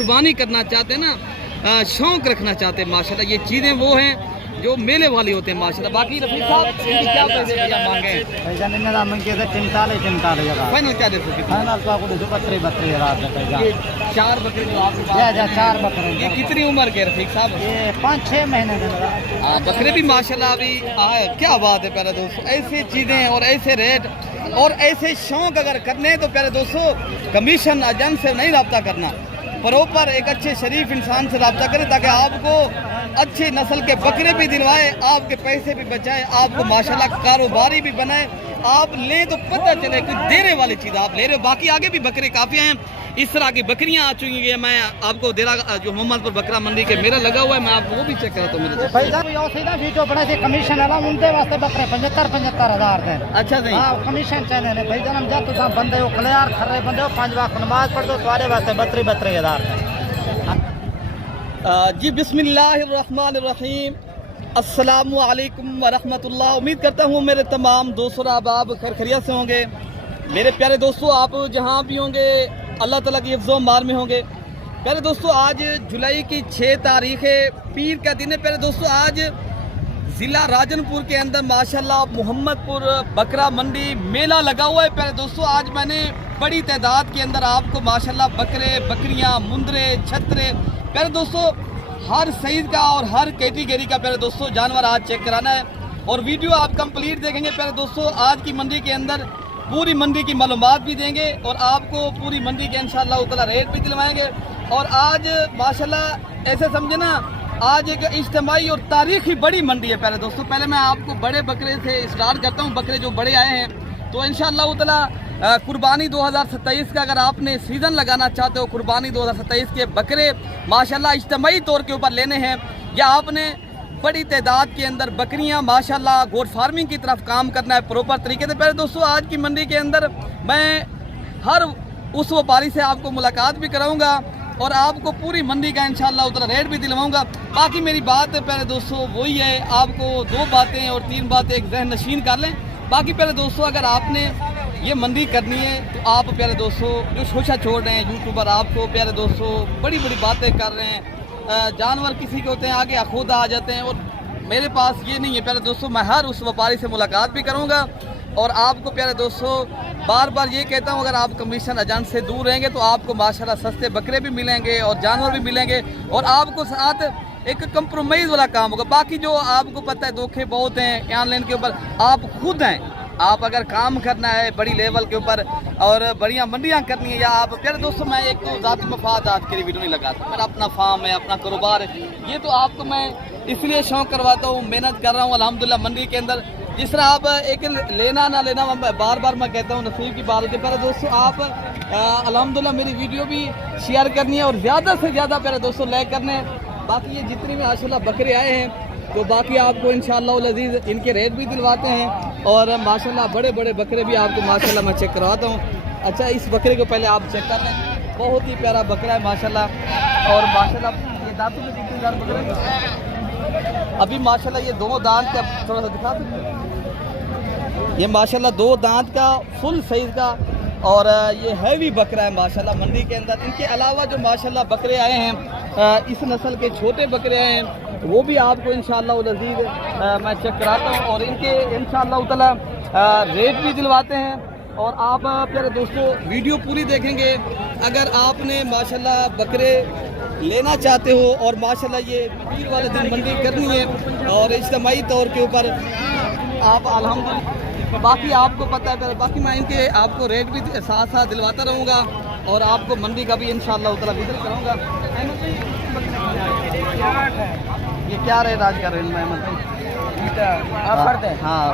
कुर्बानी करना चाहते हैं ना, शौक रखना चाहते हैं माशाल्लाह, ये चीज़ें वो हैं जो मेले वाली होते हैं माशाल्लाह। बाकी रफीक साहब इनकी क्या पैसे भैया मांगे हैं? फाइनल क्या दे सकते हैं? ये 4 बकरे जो आपके पास, 4 बकरे। ये कितनी उम्र के रफीक साहब? ये 5-6 महीने के। बकरे भी माशाल्लाह अभी आए। क्या बात है प्यारे दोस्तों, ऐसी चीज़ें और ऐसे रेट और ऐसे शौक अगर करने हैं तो प्यारे दोस्तों कमीशन एजेंट से नहीं रब्ता करना, प्रॉपर एक अच्छे शरीफ इंसान से रब्ता करें ताकि आपको अच्छी नस्ल के बकरे भी दिलवाए, आपके पैसे भी बचाए, आपको माशाल्लाह कारोबारी भी बनाए। आप लें तो पता चले कि देने वाली चीज़ आप ले रहे हो। बाकी आगे भी बकरे काफ़ी हैं, इस तरह की बकरियां आ चुकी हैं। मैं आपको देरा जो मोहम्मदपुर बकरा मंडी के मेरा लगा हुआ है, मैं आपको वो भी चेक करता हूँ मेरे कमीशन उनके वास्ते बकरे 75-75 हज़ार दें। अच्छा जी, कमीशन चैनल है भाई जन्म जा तुम बंदे हो खलियार खर्रे बंदे हो 5 वक्त नमाज पढ़ दो तुम्हारे वास्ते 32 हज़ार। जी बिस्मिल्लाहिर्रहमानिर्रहीम, अस्सलामु अलैकुम वरहमतुल्लाह। उम्मीद करता हूँ मेरे तमाम दोस्तों आप खैरियत से होंगे। मेरे प्यारे दोस्तों आप जहाँ भी होंगे अल्लाह ताला की हिफ्ज़ो मार में होंगे। प्यारे दोस्तों आज जुलाई की 6 तारीख़ है, पीर का दिन है। प्यारे दोस्तों आज ज़िला राजनपुर के अंदर माशाल्लाह मोहम्मदपुर बकरा मंडी मेला लगा हुआ है। प्यारे दोस्तों आज मैंने बड़ी तादाद के अंदर आपको माशाल्लाह बकरे, बकरियां, मुंदरे, छतरे, प्यारे दोस्तों हर साइज का और हर कैटेगरी का प्यारे दोस्तों जानवर आज चेक कराना है और वीडियो आप कंप्लीट देखेंगे। प्यारे दोस्तों आज की मंडी के अंदर पूरी मंडी की मालूमात भी देंगे और आपको पूरी मंडी के इंशाअल्लाह ताला रेट भी दिलवाएंगे। और आज माशाल्लाह ऐसे समझे ना आज एक इज्तिमाई और तारीखी बड़ी मंडी है। प्यारे दोस्तों पहले मैं आपको बड़े बकरे से स्टार्ट करता हूँ। बकरे जो बड़े आए हैं तो इंशाअल्लाह ताला कुर्बानी 2027 का अगर आपने सीज़न लगाना चाहते हो, कुर्बानी 2027 के बकरे माशाल्लाह इज्तिमाई तौर के ऊपर लेने हैं या आपने बड़ी तादाद के अंदर बकरियां माशाल्लाह गोट फार्मिंग की तरफ काम करना है प्रॉपर तरीके से। पहले दोस्तों आज की मंडी के अंदर मैं हर उस व्यापारी से आपको मुलाकात भी कराऊंगा और आपको पूरी मंडी का इंशाअल्लाह उतना रेट भी दिलवाऊंगा। बाकी मेरी बात पहले दोस्तों वही है, आपको 2 बातें और 3 बातें एक जहन नशीन कर लें। बाकी पहले दोस्तों अगर आपने ये मंडी करनी है तो आप प्यारे दोस्तों जो शोशा छोड़ रहे हैं यूट्यूबर आपको प्यारे दोस्तों बड़ी बड़ी बातें कर रहे हैं, जानवर किसी के होते हैं आगे खुद आ जाते हैं और मेरे पास ये नहीं है। प्यारे दोस्तों मैं हर उस व्यापारी से मुलाकात भी करूँगा और आपको प्यारे दोस्तों बार बार ये कहता हूँ अगर आप कमीशन एजेंट से दूर रहेंगे तो आपको माशाल्लाह सस्ते बकरे भी मिलेंगे और जानवर भी मिलेंगे और आपको साथ एक कंप्रोमाइज़ वाला काम होगा। बाकी जो आपको पता है धोखे बहुत हैं ऑनलाइन के ऊपर, आप खुद हैं, आप अगर काम करना है बड़ी लेवल के ऊपर और बढ़िया मंडियाँ करनी है या आप प्यारे दोस्तों मैं एक तो ज़ाती मफाद आज के लिए वीडियो नहीं लगाता, मेरा अपना फार्म है, अपना कारोबार है, ये तो आपको मैं इसलिए शौक़ करवाता हूँ, मेहनत कर रहा हूँ अल्हम्दुलिल्लाह मंडी के अंदर। जिस तरह आप एक लेना ना लेना बार बार मैं कहता हूँ नसीब की बात होती है। प्यारे दोस्तों आप अल्हम्दुलिल्लाह मेरी वीडियो भी शेयर करनी है और ज़्यादा से ज़्यादा प्यारे दोस्तों लाइक करने हैं। बाकी ये जितने भी माशाल्लाह बकरे आए हैं तो बाकी आपको इंशाअल्लाह अज़ीज़ इनके रेट भी दिलवाते हैं और माशाल्लाह बड़े बड़े बकरे भी आपको माशाल्लाह मैं चेक करवाता हूँ। अच्छा इस बकरे को पहले आप चेक कर लें, बहुत ही प्यारा बकरा है माशाल्लाह और माशाल्लाह ये दांतों में कितने दांत बकरे अभी माशाल्लाह ये 2 दांत का थोड़ा सा दिखा सकते हैं, ये माशाल्लाह 2 दांत का फुल साइज़ का और ये हैवी बकरा है माशाल्लाह मंडी के अंदर। इनके अलावा जो माशाल्लाह बकरे आए हैं इस नस्ल के छोटे बकरे आए हैं वो भी आपको इंशाअल्लाह अज़ीज़ मैं चेक कराता हूँ और इनके इंशाअल्लाह ताला रेट भी दिलवाते हैं। और आप प्यारे दोस्तों वीडियो पूरी देखेंगे अगर आपने माशाल्लाह बकरे लेना चाहते हो और माशाल्लाह ये पीर वाले दिन मंडी करनी है और इज्तिमाई तौर के ऊपर आप अल्हम्दुलिल्लाह बाकी आपको पता है बाकी मैं इनके आपको रेट भी साथ साथ दिलवाता रहूँगा और आपको मंडी का भी इंशाअल्लाह ताला विजिट करूँगा। ये क्या रेट आज का रेट में हाँ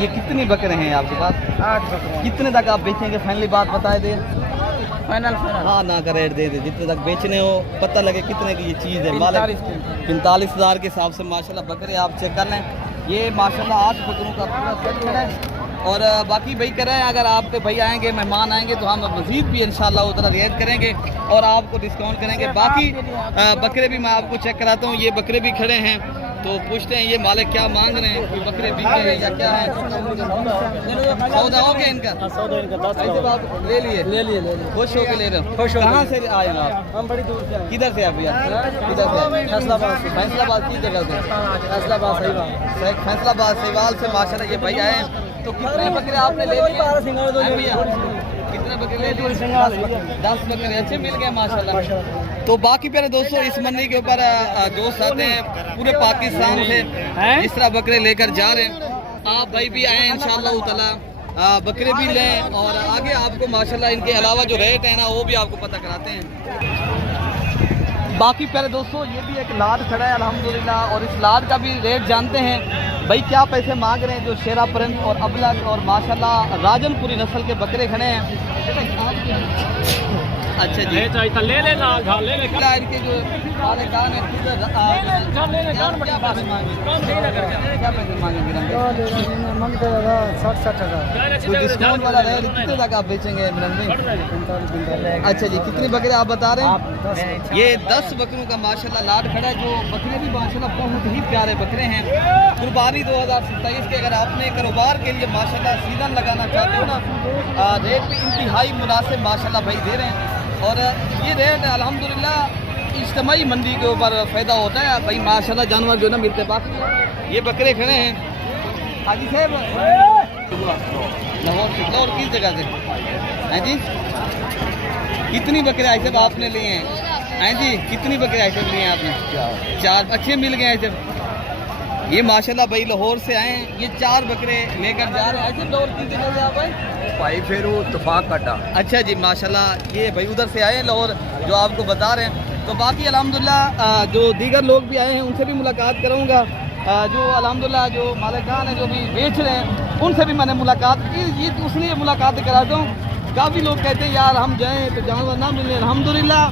ये कितने बकरे हैं आपके पास? 8 बकरे। कितने तक आप बेचेंगे फाइनली बात बताए दे? फाइनल हाँ ना का रेट दे दे जितने तक बेचने हो पता लगे कितने की ये चीज़ है। 45 हज़ार के हिसाब से माशाल्लाह बकरे आप चेक कर लें। ये माशाल्लाह 8 बकरों का पूरा सेट है और बाकी भाई कह रहे हैं अगर आपके भाई आएंगे मेहमान आएंगे तो हम मज़ीद भी इंशाअल्लाह उतना रियायत करेंगे और आपको डिस्काउंट करेंगे। बाकी बकरे भी मैं आपको चेक कराता हूँ, ये बकरे भी खड़े हैं तो पूछते हैं ये मालिक क्या मांग रहे हैं, कोई बकरे बिक रहे हैं या क्या है? सौदा हो गया इनका? ऐसे बात ले लिए खुश होके ले रहे हो? कहाँ से आए हैं आप? हम बड़ी दूर से आए। किधर से आप भैया? किधर से? फैसलाबाद की जगह से? फैसलाबाद सेवाल से माशाल्लाह ये भाई आए हैं। तो कितने बकरे आपने ले लिए भैया? कितने बकरे ले लिए? 10 बकरे अच्छे मिल गए माशाल्लाह। तो बाकी प्यारे दोस्तों इस मंडी के ऊपर दोस्त आते हैं पूरे पाकिस्तान से, इस तरह बकरे लेकर जा रहे हैं। आप भाई भी आए इंशाअल्लाह ताला, बकरे भी लें और आगे आपको माशाल्लाह इनके अलावा जो रेट है ना वो भी आपको पता कराते हैं। बाकी प्यारे दोस्तों ये भी एक लाद खड़ा है अल्हम्दुलिल्लाह, और इस लाद का भी रेट जानते हैं भाई क्या पैसे मांग रहे हैं। जो शेरा परंत और अबलग और माशाल्लाह राजनपुरी नस्ल के बकरे खड़े हैं। अच्छा जी, ले लेना इनके जो मालिकान है क्या पैसे मांगेंगे? कोई डिस्काउंट वाला रेट कितने तक आप बेचेंगे मिलन में? अच्छा जी, कितने बकरे आप बता रहे हैं? ये 10 बकरों का माशाल्लाह लाट खड़ा है। जो बकरे भी माशाल्लाह बहुत ही प्यारे बकरे हैं। कुर्बानी 2027 के अगर आपने कारोबार के लिए माशाल्लाह सीजन लगाना चाहते हो ना, रेट भी इंतहाई मुनासिब माशाल्लाह भाई दे रहे हैं। और ये रेट अल्हम्दुलिल्लाह इज्तिमाई मंडी के ऊपर फ़ायदा होता है भाई माशाल्लाह, जानवर जो ना मिलते। बाकी ये बकरे खड़े हैं हाजी साहब लाहौर किस जगह से हैं जी? कितनी बकरे ऐसे आपने लिए हैं जी? कितनी बकरे ऐसे लिए हैं आपने? 4 अच्छे मिल गए ऐसे। ये माशाल्लाह भाई लाहौर से आए हैं, ये 4 बकरे लेकर जा रहे हैं। ऐसे लाहौर किस जगह से आप आए? भाई फिर इत्तेफाक कटा। अच्छा जी माशाल्लाह, ये भाई उधर से आए हैं लाहौर जो आपको बता रहे हैं। तो बाकी अल्हम्दुलिल्लाह जो दीगर लोग भी आए हैं उनसे भी मुलाकात करूँगा। जो अल्हम्दुलिल्लाह जो मालिकान है जो भी बेच रहे हैं उनसे भी मैंने मुलाकात की। ये इसलिए मुलाकात कराता हूँ, काफ़ी लोग कहते हैं यार हम जाएँ तो जानवर ना मिले। अल्हम्दुलिल्लाह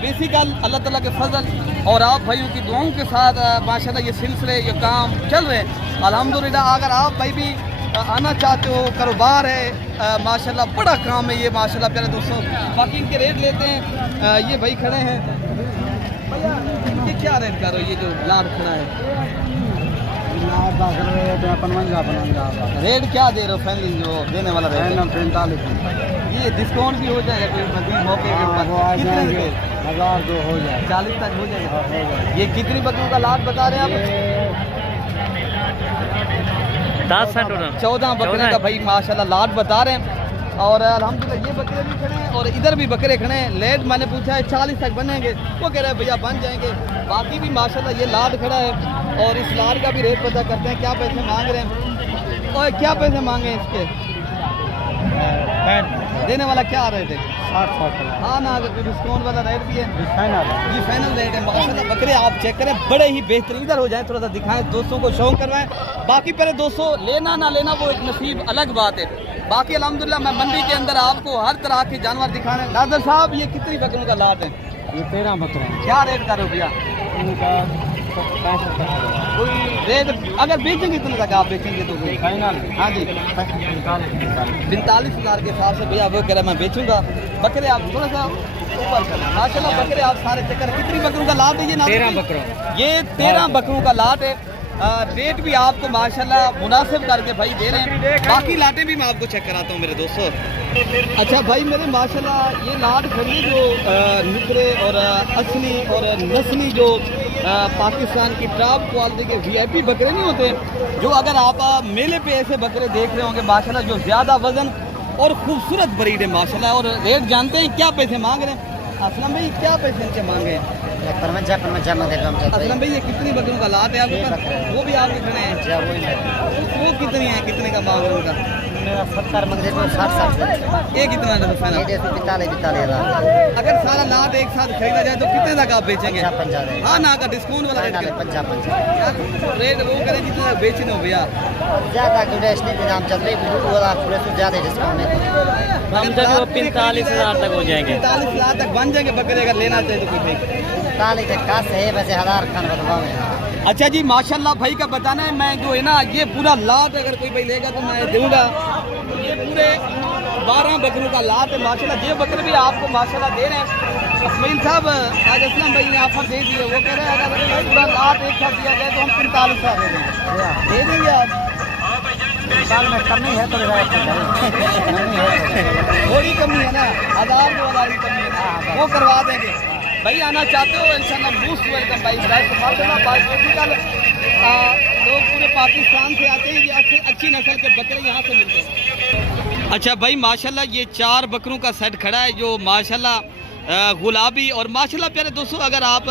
बेसिकल अल्लाह ताला के फजल और आप भाइयों की दुआओं के साथ माशाल्लाह ये सिलसिले ये काम चल रहे हैं अल्हम्दुलिल्लाह। अगर आप भाई भी आना चाहते हो, कारोबार है माशाल्लाह, बड़ा काम है ये माशाल्लाह प्यारे दोस्तों। बाकी इनके रेट लेते हैं। ये भाई खड़े हैं भैया, ये क्या रेट कर रहे हो? ये जो लाभ खड़ा है रेट क्या दे रहे हो? फैमिली जो देने वाला रेट 45। ये डिस्काउंट भी हो जाएगा कोई मजीद मौके के ऊपर? कितने रुपये? 1000 जो हो जाए 40 तक हो जाएगा। ये कितनी बकरियों का लाभ बता रहे हैं आप? 14 बकरे का भाई माशाल्लाह लाट बता रहे हैं। और अल्हम्दुलिल्लाह ये बकरे भी खड़े हैं और इधर भी बकरे खड़े हैं। लेट मैंने पूछा है 40 तक बनेंगे, वो कह रहे हैं भैया बन जाएंगे। बाकी भी माशाल्लाह ये लाट खड़ा है और इस लाट का भी रेट पता करते हैं क्या पैसे मांग रहे हैं और क्या पैसे मांगे इसके। देने वाला क्या रेट है? 60। हाँ ना, अगर कोई डिस्काउंट वाला रेट भी है? ये फाइनल रेट है माशाल्लाह। बकरे आप चेक करें, बड़े ही बेहतरीन। इधर हो जाए थोड़ा सा दिखाएं, दोस्तों को शौक करवाएं। बाकी पहले दोस्तों लेना ना लेना वो एक नसीब अलग बात है। बाकी अल्हम्दुलिल्लाह मैं मंडी के अंदर आपको हर तरह के जानवर दिखा रहे हैं। नादर साहब ये कितनी बकरों का लाट है? ये 13 बकरे क्या रेट कर रहे हो भैया? कोई रेट अगर बेचेंगे कितने तक आप बेचेंगे तो? फाइनल हाँ जी 45,000 के हिसाब से भैया वो कह रहा मैं बेचूंगा। बकरे आप थोड़ा सा ऊपर करें माशाल्लाह। बकरे आप सारे चक्कर कितनी बकरों का लाट है? ये 13 बकरों। ये 13 बकरों का लाट है। रेट भी आपको माशाल्लाह मुनासिब करके भाई दे रहे हैं। बाकी लाटें भी मैं आपको चेक कराता हूँ मेरे दोस्तों। अच्छा भाई मेरे माशाल्लाह ये लाट खड़ी जो निकरे और असली और नस्ली जो पाकिस्तान की टॉप क्वालिटी के VIP बकरे नहीं होते, जो अगर आप मेले पे ऐसे बकरे देख रहे होंगे माशाल्लाह जो ज़्यादा वजन और खूबसूरत ब्रीड है माशाल्लाह। और रेट जानते हैं क्या पैसे मांग रहे हैं? असलम भाई क्या पैसे इनके मांगे हैं? असलम भाई ये कितनी बकरियों का लाट है आपके पास? वो भी आपके खड़े हैं? वो कितनी है, कितने का मांग रहे उनका? 70 मंगते तो 60 ये कितना है फाइनल? 45,000। अगर सारा लाट एक साथ खरीदा जाए तो कितने तक आप बेचेंगे? 50। हाँ ना, अगर डिस्काउंट वाला रेट करें 50। रेट वो करें जितना बेचने हो भैया। ज्यादा गुंजाइश नहीं थी, हम चल रही थोड़े से ज्यादा डिस्काउंट नहीं। हम तक 45,000 तक हो जाएंगे। 45,000 तक बन जाएंगे बकरे अगर लेना चाहिए तो कोई। 40 का है वैसे 1000 खान बताओ। अच्छा जी माशाल्लाह भाई का बताना है, मैं जो है ना ये पूरा लाट अगर कोई भाई लेगा तो मैं दूंगा। ये पूरे 12 बकरों का लात है माशाल्लाह। ये बकरे भी आपको माशाल्लाह दे रहे हैं इस्माइल साहब। आज असलम भाई ने ऑफर दे दिए, वो कह रहे हैं अगर पूरा लात एक साथ दिया जाए तो हम 45,000 दे देंगे आप। साल में कमी है तो थोड़ी कमी है ना, 1000-2000 की कमी है ना, वो करवा देंगे। भाई आना चाहते हो इंशाल्लाह मोस्ट वेलकम भाई। माशाल्लाह बायोलॉजिकल लोग पूरे पाकिस्तान से आते हैं, ये अच्छी नस्ल के बकरे यहाँ से मिलते हैं। अच्छा भाई माशाल्लाह ये 4 बकरों का सेट खड़ा है जो माशाल्लाह गुलाबी और माशाल्लाह प्यारे दोस्तों, अगर आप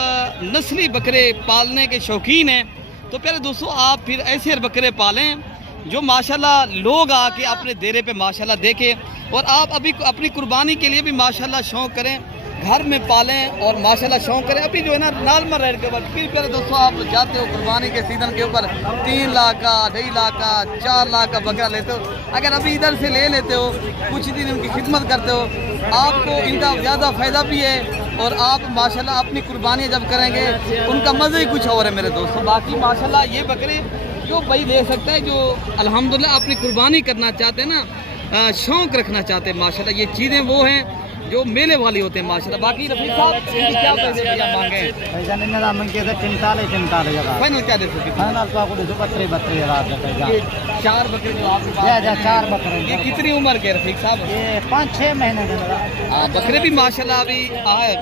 नस्ली बकरे पालने के शौकीन हैं तो प्यारे दोस्तों आप फिर ऐसे बकरे पालें जो माशाल्लाह लोग आके अपने डेरे पे माशाल्लाह देखें और आप अभी अपनी कुर्बानी के लिए भी माशाल्लाह शौक़ करें, घर में पालें और माशाल्लाह शौक़ करें। अभी जो है ना नॉर्मल रेट के ऊपर फिर प्यारे दोस्तों आप जाते हो कुर्बानी के सीज़न के ऊपर 3 लाख का, 2.5 लाख का, 4 लाख का बकरा लेते हो। अगर अभी इधर से ले लेते हो, कुछ दिन उनकी खिदमत करते हो, आपको इनका ज़्यादा फ़ायदा भी है और आप माशाल्लाह अपनी कुर्बानी जब करेंगे उनका मज़ा ही कुछ और है मेरे दोस्तों। बाकी माशाल्लाह ये बकरे जो भाई ले सकता है जो अल्हम्दुलिल्लाह अपनी कुर्बानी करना चाहते हैं ना, शौक़ रखना चाहते हैं माशाल्लाह, ये चीज़ें वो हैं जो मेले वाली होते हैं माशाल्लाह। बाकी रफीक साहब इनकी क्या पैसे भैया मांगे हैं? भाईजान इन्हें दाम के से 45,000 फाइनल क्या दे सकते फाइनल तो आपको 32,000 ये 4 बकरे जो आपके पास या 4 बकरे ये कितनी उम्र के रफीक साहब? ये 5-6 महीने के हाँ बकरे भी माशाल्लाह अभी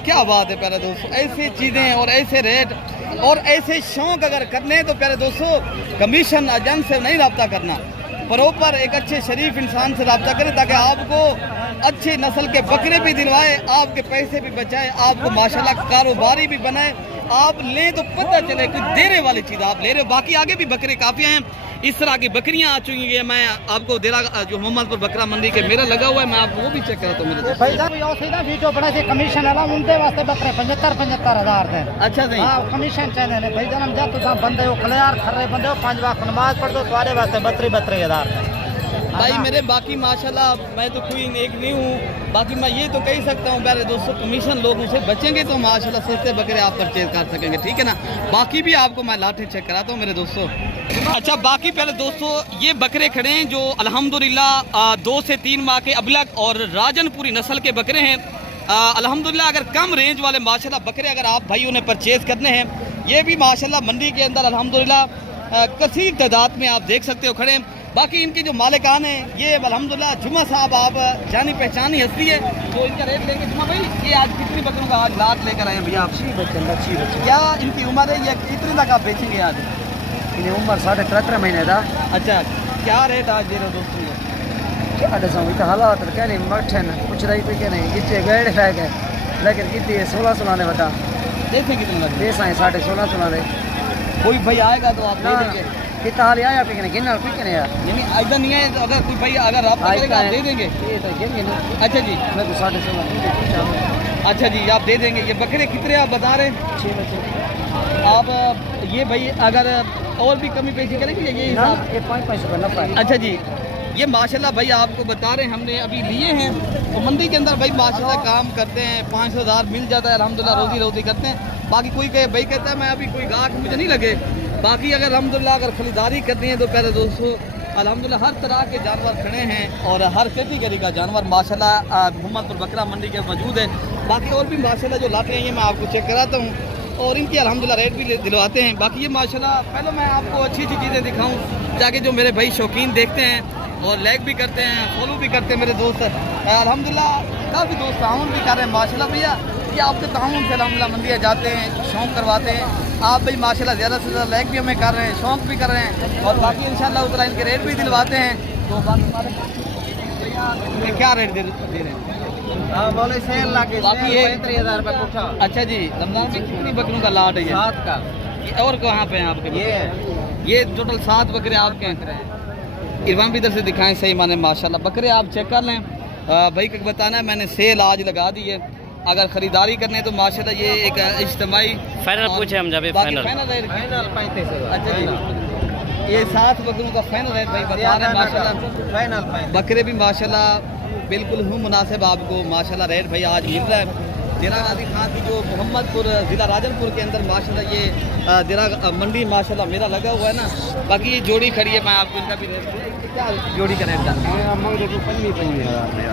क्या बात है प्यारे दोस्तों। ऐसी चीज़ें और ऐसे रेट और ऐसे शौक़ अगर करने हैं तो प्यारे दोस्तों कमीशन एजेंट से नहीं रब्ता करना, प्रॉपर एक अच्छे शरीफ इंसान से रब्ता करें ताकि आपको अच्छे नस्ल के बकरे भी दिलवाए, आपके पैसे भी बचाए, आपको माशाल्लाह कारोबारी भी बनाए। आप लें तो पता चले कि देने वाली चीज़ आप ले रहे हो। बाकी आगे भी बकरे काफ़ी हैं, इस तरह की बकरियां आ चुकी हैं। मैं आपको देरा जो मोहम्मदपुर बकरा मंडी के मेरा लगा हुआ है, मैं आपको वो भी चेक करता हूँ मेरे दोस्त। भाईजान वीडियो बड़ा से कमीशन है उनके वास्ते बकरे 75,000 दे। अच्छा सही हाँ कमीशन चैनल है भाईजान। हम जाते सब बंदे हो खलियार खर्रे बंदे हो 5 वक्त नमाज पढ़ दो तुम्हारे वास्ते 32,000 भाई मेरे। बाकी माशाल्लाह मैं तो कोई एक नहीं हूँ, बाकी मैं ये तो कह सकता हूँ प्यारे दोस्तों कमीशन लोगों से बचेंगे तो माशाल्लाह सस्ते बकरे आप परचेज कर सकेंगे, ठीक है ना। बाकी भी आपको मैं लाटे चेक कराता हूँ मेरे दोस्तों। अच्छा बाकी प्यारे दोस्तों ये बकरे खड़े हैं जो अल्हम्दुलिल्लाह 2 से 3 माह के अबलग और राजनपुरी नस्ल के बकरे हैं। अल्हम्दुलिल्लाह अगर कम रेंज वाले माशाल्लाह बकरे अगर आप भाइयों ने परचेज करने हैं, ये भी माशाल्लाह मंडी के अंदर अल्हम्दुलिल्लाह कसीर तादाद में आप देख सकते हो खड़े हैं। बाकी इनके जो मालिकान हैं ये अल्हम्दुलिल्लाह जुमा साहब आप जानी पहचानी हस्ती है, तो इनका रेट लेंगे। जुमा भाई ये आज कितनी बकरों का आज लाट लेकर आए हैं भैया आप? अच्छी बच्चे क्या इनकी उम्र है या कितने तक आप बेचेंगे आज? इन्हें उम्र 73 महीने था। अच्छा क्या रेट आज दे रहे हो दोस्तों? क्या दसाऊँ तो हालात कहने मठन कुछ रही कोई कहने इतने गैड फै गए लेकिन कितने 16 ने बता देखें कितने लगे देश आए 16.5 ने। कोई भाई आएगा तो आप दे देंगे? कितना हाल आया पे कहने गिनना कोई कहने यार यानी ऐसा नहीं है तो अगर कोई भाई अगर आप करेगा आप दे देंगे? ये तो गिन गिन। अच्छा जी मैं तो 16.5। अच्छा जी आप दे देंगे। ये बकरे कितने आप बता रहे हैं? 6 बच्चे आप ये भाई अगर और भी कमी पेशी करेंगे ये हिसाब? ये 5-5 रुपये नफा है। अच्छा जी ये माशाल्लाह भाई आपको बता रहे हैं हमने अभी लिए हैं तो मंडी के अंदर भाई माशाल्लाह काम करते हैं, 500,000 मिल जाता है अल्हम्दुलिल्लाह, रोजी रोटी करते हैं। बाकी कोई कहे भाई कहता है मैं अभी कोई गाहक मुझे नहीं लगे। बाकी अगर अल्हम्दुलिल्लाह अगर खरीदारी करनी है तो पहले दोस्तों अल्हम्दुलिल्लाह हर तरह के जानवर खड़े हैं और हर कैटेगरी का जानवर माशाल्लाह मोहम्मदपुर बकरा मंडी के मौजूद है। बाकी और भी माशाल्लाह जो लाते हैं ये मैं आपको चेक कराता हूँ और इनकी अल्हम्दुलिल्लाह रेट भी दिलवाते हैं। बाकी ये माशाल्लाह पहले मैं आपको अच्छी अच्छी चीज़ें दिखाऊँ ताकि जो मेरे भाई शौकीन देखते हैं और लाइक भी करते हैं, फॉलो भी करते हैं मेरे दोस्त अल्हम्दुलिल्लाह काफ़ी दोस्त ताउन भी कर रहे हैं माशाल्लाह। भैया ये आपके ताउन से अल्हम्दुलिल्लाह मंदिर जाते हैं, शौक़ करवाते हैं आप भाई माशाल्लाह, ज़्यादा से ज़्यादा लाइक भी हमें कर रहे हैं, शौक़ भी कर रहे हैं और बाकी इंशाल्लाह उतना इनके रेट भी दिलवाते हैं। तो बाकी क्या रेट दे रहे हैं? हाँ बोले सेल लाके बाकी ये 35,000 रुपये कोठा। अच्छा जी रमजान में कितनी बकरों का लाट है ये? 7 का। और कहाँ पे हैं आपके? ये टोटल 7 बकरे आपके हैं। इरवान भी इधर से दिखाएं सही माने माशाल्लाह बकरे आप चेक कर लें। भाई का बताना है मैंने सेल आज लगा दी है, अगर खरीदारी करने तो माशाल्लाह ये एक इज्तिमाई फाइनल पूछे हम जब फाइनल रेट फाइनल 35,000। अच्छा जी ये 7 बकरों का फाइनल रेट भाई बता रहे हैं माशाल्लाह। फाइनल बकरे भी माशाल्लाह बिल्कुल हूँ मुनासिब आपको माशाल्लाह रेट भाई आज मिल रहा है। दिरा गाजी खां की जो मोहम्मदपुर ज़िला राजनपुर के अंदर माशाल्लाह ये दिरा मंडी माशाल्लाह मेरा लगा हुआ है ना। बाकी ये जोड़ी खड़ी है, मैं आपको इनका भी रेट क्या जोड़ी का रेट जानते हैं?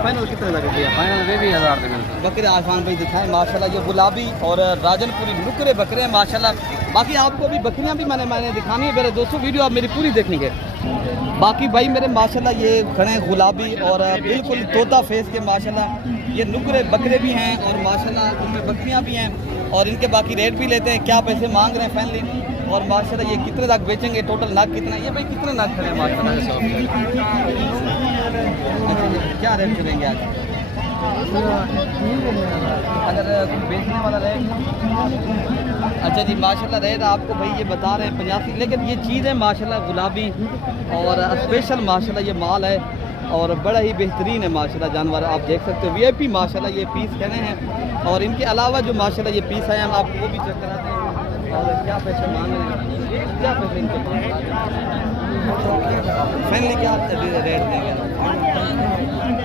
फाइनल कितने लगे भैया? फाइनल 20,000 बकरे आसान भाई दिखाएं माशाल्लाह, ये गुलाबी और राजनपुरी नुकरे बकरे हैं माशाल्लाह। बाकी आपको भी बकरियां भी मैंने दिखानी है मेरे दोस्तों, वीडियो आप मेरी पूरी देखेंगे। बाकी भाई मेरे माशाल्लाह ये खड़े हैं गुलाबी और बिल्कुल तोता फेस के माशाल्लाह, ये नुकरे बकरे भी हैं और माशाल्लाह उनमें बकरियां भी हैं और इनके बाकी रेट भी लेते हैं, क्या पैसे मांग रहे हैं फाइनली और माशाल्लाह ये कितने तक बेचेंगे, टोटल नाक कितना, ये भाई कितने नाक खड़े हैं माशाल्लाह? क्या रेट चलेंगे आज अगर कोई बेचने वाला रेट? अच्छा जी माशाल्लाह रेट आपको भाई ये बता रहे हैं 85, लेकिन ये चीज़ है माशाल्लाह गुलाबी और स्पेशल माशाल्लाह ये माल है और बड़ा ही बेहतरीन है माशाल्लाह जानवर। आप देख सकते हो VIP माशाल्लाह ये पीस कहने हैं और इनके अलावा जो माशाल्लाह ये पीस आए हम आपको वो भी चेक कराते हैं। और क्या पैसे मांग रहे हैं, क्या पैसे इनके फैमिली क्या रेट देंगे?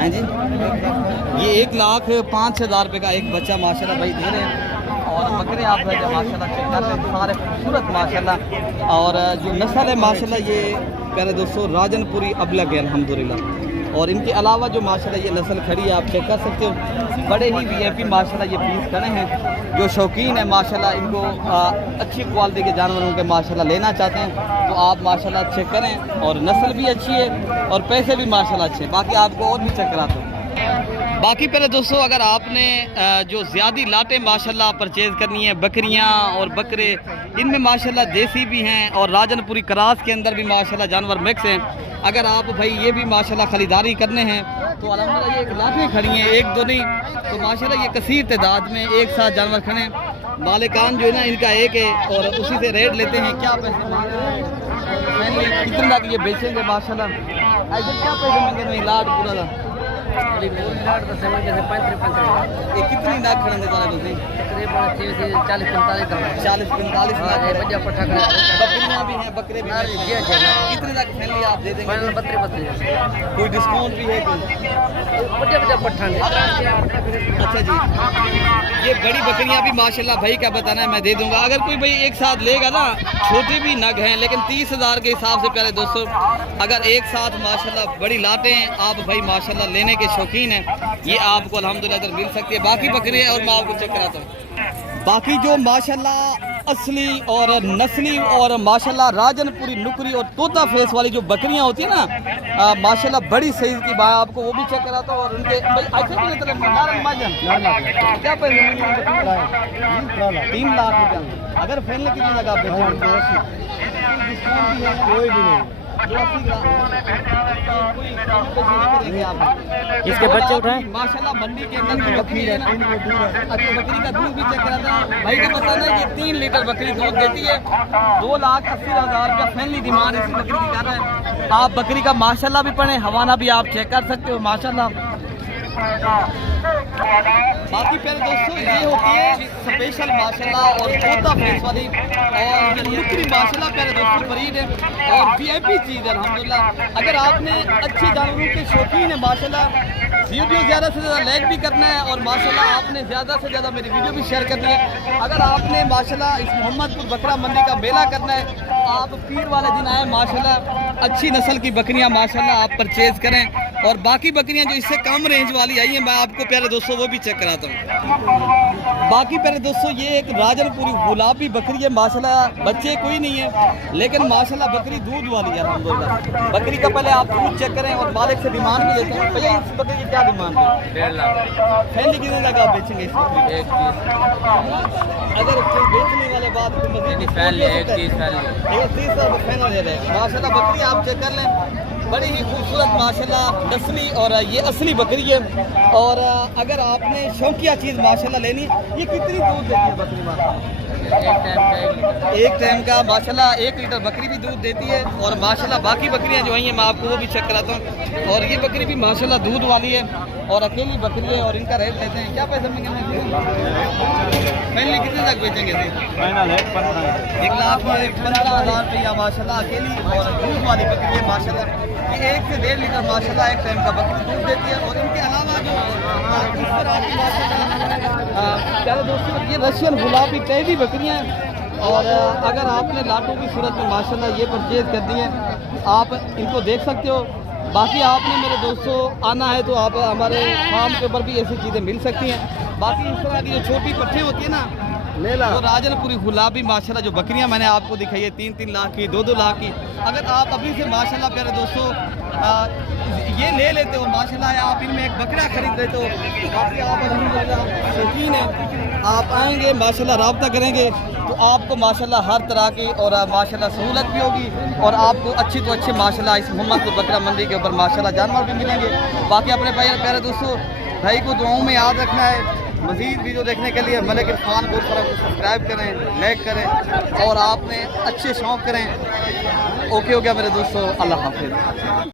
हाँ जी, ये 1,05,000 रुपये का एक बच्चा माशाल्लाह भाई दे रहे हैं और बकरे आप माशाल्लाह चेक कर रहे हैं सारे खूबसूरत माशाल्लाह। और जो नस्ल है माशाल्लाह ये प्यारे दोस्तों राजनपुरी अबलग है अल्हम्दुलिल्लाह। और इनके अलावा जो माशाल्लाह ये नस्ल खड़ी है आप चेक कर सकते हो, बड़े ही VIP माशाल्लाह ये पीस खड़े हैं। जो शौकीन है माशाल्लाह इनको अच्छी क्वालिटी के जानवरों के माशाल्लाह लेना चाहते हैं तो आप माशाल्लाह चेक करें और नस्ल भी अच्छी है और पैसे भी माशाल्लाह अच्छे हैं। बाकी आपको और भी चेक कराते हैं। बाकी पहले दोस्तों अगर आपने जो ज़्यादा लाटें माशाल्लाह परचेज़ करनी है, बकरियां और बकरे इनमें माशाल्लाह देसी भी हैं और राजनपुरी क्रास के अंदर भी माशाल्लाह जानवर मिक्स हैं। अगर आप भाई ये भी माशाल्लाह ख़रीदारी करने हैं तो अल्हम्दुलिल्लाह ये एक लाटें खड़ी हैं, एक दो नहीं तो माशाल्लाह ये कसीर तादाद में एक साथ जानवर खड़े हैं। मालिकान जो है ना इनका एक है और उसी से रेट लेते हैं। क्या पैसे मांग रहे हैं, कितने लाख ये बेचेंगे माशाल्लाह? ऐसे क्या पैसे मांगे नहीं लाट पूरा था ये कितनी नाक खड़े बकरियाँ भी हैं, बकरे भी हैं, कितने तक फैमिली आप दे देंगे? 32 कोई डिस्काउंट भी है अच्छा जी, ये बड़ी बकरियाँ भी माशाल्लाह भाई क्या बताना है मैं दे दूंगा। अगर कोई भाई एक साथ लेगा ना, छोटे भी नग हैं लेकिन 30,000 के हिसाब से प्यारे दोस्तों अगर एक साथ माशाल्लाह बड़ी लाते हैं आप भाई माशाल्लाह लेने के शौकीन हैं ये आपको अल्हम्दुलिल्लाह इधर मिल सकती है। बाकी बकरी और मैं आपको चेक कराता हूँ। बाकी जो माशाल्लाह असली और नस्ली और माशाल्लाह राजनपुरी नुकरी और तोता फेस वाली जो बकरियां होती है ना माशाल्लाह बड़ी साइज की बात आपको वो भी चेक कराता हूँ। और उनके क्या पैसे 3 लाख रुपया अगर फैन कितने लगा कोई भी नहीं इसके बच्चे उठाएं माशाल्लाह मंडी के अंदर की बकरी है ना। अच्छा बकरी का दूध भी चेक कराता है भाई का बताना है कि 3 लीटर बकरी दूध देती है। 2,80,000 रुपया फैमिली डिमांड इसी बकरी की कर रहे हैं। आप बकरी का माशाल्लाह भी पढ़ें, हवाना भी आप चेक कर सकते हो माशाल्लाह। बाकी प्यारे दोस्तों ये होती है स्पेशल माशाल्लाह और तोता फेस वाली और ये नुकरी माशाल्लाह प्यारे दोस्तों ब्रीड है और VIP चीज़ है अल्हम्दुलिल्लाह। अगर आपने अच्छे जानवरों के शौकीन है माशाल्लाह वीडियो ज़्यादा से ज़्यादा लाइक भी करना है और माशाल्लाह आपने ज़्यादा से ज़्यादा मेरी वीडियो भी शेयर करनी है। अगर आपने माशाल्लाह इस मोहम्मदपुर बकरा मंडी का मेला करना है आप पीर वाले दिन आए माशाल्लाह अच्छी नस्ल की बकरियां माशाल्लाह आप परचेज करें। और बाकी बकरियां जो इससे कम रेंज वाली आई हैं मैं आपको प्यारे दोस्तों वो भी चेक कराता हूँ। बाकी प्यारे दोस्तों ये एक राजनपुरी गुलाबी बकरी है माशाल्लाह, बच्चे कोई नहीं है लेकिन माशाल्लाह बकरी दूध वाली है अल्हम्दुलिल्लाह। बकरी का पहले आप दूध चेक करें और मालिक से डिमांड भी लेते हैं। भैया इस बकरी की क्या डिमांड है? 1.5 लाख। फैमिली कितने लगा आप बेचेंगे इस बकरी? एक पीस अगर कोई बेचने वाले बात एक चीज फैनल दे रहे माशाल्लाह। बकरी आप चेक कर लें बड़ी ही खूबसूरत माशाल्लाह नस्ली और ये असली बकरी है। और अगर आपने शौकिया चीज़ माशाल्लाह लेनी ये कितनी दूध देती है बकरी माशाल्लाह? एक टाइम का माशाल्लाह 1 लीटर बकरी भी दूध देती है। और माशाल्लाह बाकी बकरियां जो आई हैं मैं आपको वो भी चेक कराता हूँ। और ये बकरी भी माशाल्लाह दूध वाली है और अकेली बकरी है और इनका रेट लेते हैं। क्या पैसे मिलेंगे? फाइनली कितने तक बेचेंगे जी? फाइनल है 15। 1,15,000 रुपया माशाल्लाह अकेली और दूध वाली बकरी है माशाल्लाह। ये 1 से 1.5 लीटर माशाल्लाह एक टाइम का बकरी दूध देती है। और इनके अलावा जो इस तरह की माशाल्लाह प्यारे दोस्तों ये रशियन गुलाबी कैदी बकरियाँ हैं। और अगर आपने लाटों की सूरत में माशाल्लाह ये परचेज कर दी है आप इनको देख सकते हो। बाकी आपने मेरे दोस्तों आना है तो आप हमारे फार्म के ऊपर भी ऐसी चीज़ें मिल सकती हैं। बाकी इस तरह की जो छोटी पट्टी होती है ना तो राजनपुरी गुलाबी माशाल्लाह जो बकरियां मैंने आपको दिखाई है 3-3 लाख की 2-2 लाख की। अगर आप अभी से माशाल्लाह प्यारे दोस्तों ये ले लेते हो माशाल्लाह आप इनमें एक बकरा खरीद लेते हो। बाकी आप अल्हम्दुलिल्लाह शौकीन हैं आप आएंगे माशाल्लाह रब्ता करेंगे तो आपको माशाल्लाह हर तरह की और माशाल्लाह सहूलत भी होगी और आपको अच्छी तो अच्छे माशाल्लाह इस मोहम्मदपुर बकरा मंडी के ऊपर माशाल्लाह जानवर भी मिलेंगे। बाकी अपने प्यारे दोस्तों भाई को दुआओं में याद रखना है। मज़ीद वीडियो देखने के लिए मलिक इरफान को सब्सक्राइब करें, लाइक करें और आपने अच्छे शौक़ करें। ओके हो गया मेरे दोस्तों, अल्लाह हाफिज़।